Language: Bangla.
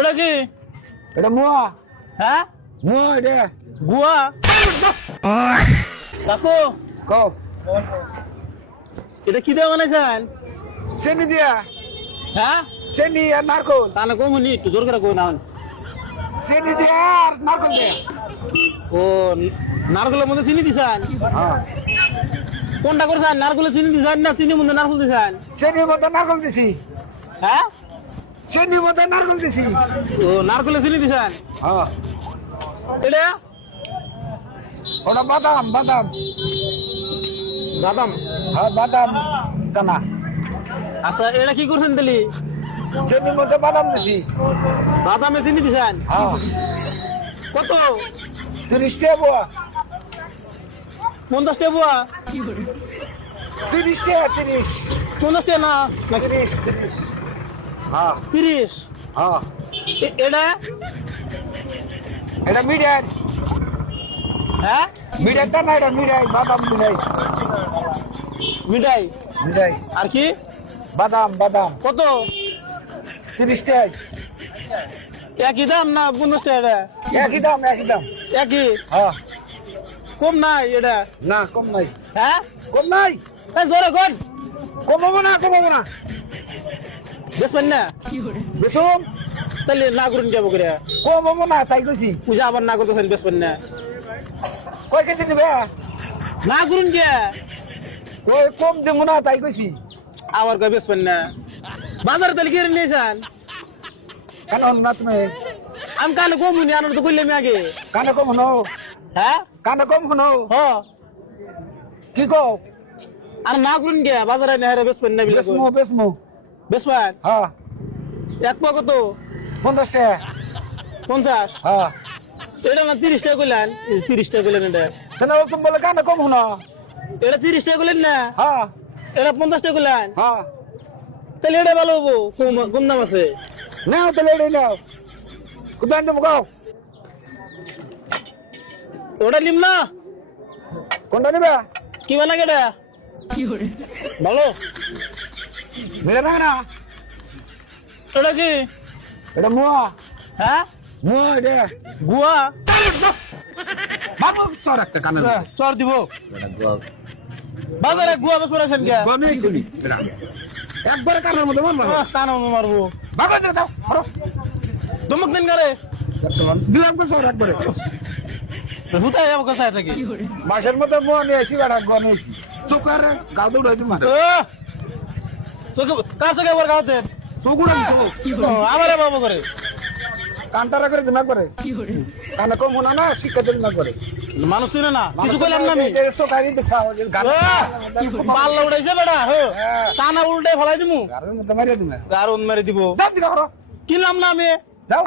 এটা কি? এটা মুয়া। হ্যাঁ মুয়া এটা। গুয়া। কাকু কও। এটা কি দিয়ে বানাইছেন? চেনি দিয়া। হ্যাঁ চেনি আর নারকল। তাহলে কমুনি একটু জোর করে কই না। চেনি দিয়া আর নারকল দিয়া। ও নারকেলের মধ্যে চিনি দিছেন? হ্যাঁ। কোনটা করছেন? নারকেলের চিনি দিছেন না চিনির মধ্যে নারকেল দিছেন? চেনির মধ্যে নারকল দিছি। হ্যাঁ চেনির মধ্যে নারকল দিছি। ও নারকেলের চিনি দিছেন? হ্যাঁ। এটা ওটা বাদাম বাদাম। বাদাম। হ্যাঁ বাদাম দানা। আচ্ছা এটা কি করছেন তাহলে? চেনির মধ্যে বাদাম দিছি। বাদামে চিনি দিছেন? হ্যাঁ। কত? 30 টাকা বুয়া। 50 টাকা বুয়া? 30 টাকা 30। 50 টাকা না 30 30। হ্যাঁ 30? হ্যাঁ। এটা এটা মিডিয়াম। হ্যাঁ মিডিয়ামটা না এটা মিডিয়াম বাদাম মিডিয়াম। মিঠাই মিডিয়াম আর কি? বাদাম বাদাম। কত? 30 টাকা। একই দাম না 50 টাকা? একই দাম একই দাম। একই? হ্যাঁ। কম নাই এটা? না কম নাই। হ্যাঁ কম নাই। এই জোরে কর। কমাবো না কমাবো না। বেসবেন না? বেসুম তাহলে না করুন যাবো করে। কমাবো না তাই কইছি। পূজা আবার না করতেছেন বেসবেন না? কয় কেজি নিবে? না করুন কে? ওই কম দেবো না তাই কইছি। আবার কয় বেসবেন না? বাজারে তাহলে কি নিয়েছেন? কেন না তুমি? আমি কানে কম হুনি আনন্দ তো করলাম আগে। কানে কম হনো। হ্যাঁ কানে কম হনো। হ কি কও? আর না করুন কে? বাজারে নেহারে বেসবেন না বিলে বেসমু বেসমু। বেসবেন? হ্যাঁ। এক পা কত? 50 টাকা। 50? হ্যাঁ। এটা না 30 টাকা কইলেন? 30 টাকা কইলেন এটা? তাহলে তুমি বলে কানে কম হনো। এটা 30 টাকা কইলেন না? হ্যাঁ এটা 50 টাকা কইলেন? হ্যাঁ। তাহলে এটা ভালো হবো, কম দাম আছে। নাও তাহলে এটাই নাও। কোথায় নেবো গাও? ওটা নিম না? কোনটা নিবে? কি বানা কেটা? ভালো? মিলে না না। ওটা কি? এটা মুয়া। হ্যাঁ মুয়া এটা। গুয়া। বাবু সর একটা কানে। চর দিব বাজারে গুয়া বেশ পড়েছেন কে? গনে কইলি। একবারে কানের মধ্যে মারবা। কান মারবো বাগা যাও। মারো। দমক দিন করে দিলাম কো সর একবারে। ভূতাই যাবো কোথায় থেকে? বাসের মধ্যে মুয়া নিয়ে আসি বেটা গনে আইছি। চোকারে গাও দৌড়াই দিমা। চোখে কার চোখে একবার গাওতে চোকুড়া চোক। আমার বাবু করে কান্টারা করে দিমা করে। কানে কম হনা না শিক্ষা দিমা করে। মানুষ চিনে না কিছু কইলাম না আমি। চোকারি দেখছা গান। পাল্লা উঠাইছে বেটা কানা উল্টে ফেলাই দিমু গারের মধ্যে মারিয়া দিমা। গার মেরে দিব যাও দিকা করো। কিনলাম না আমি যাও।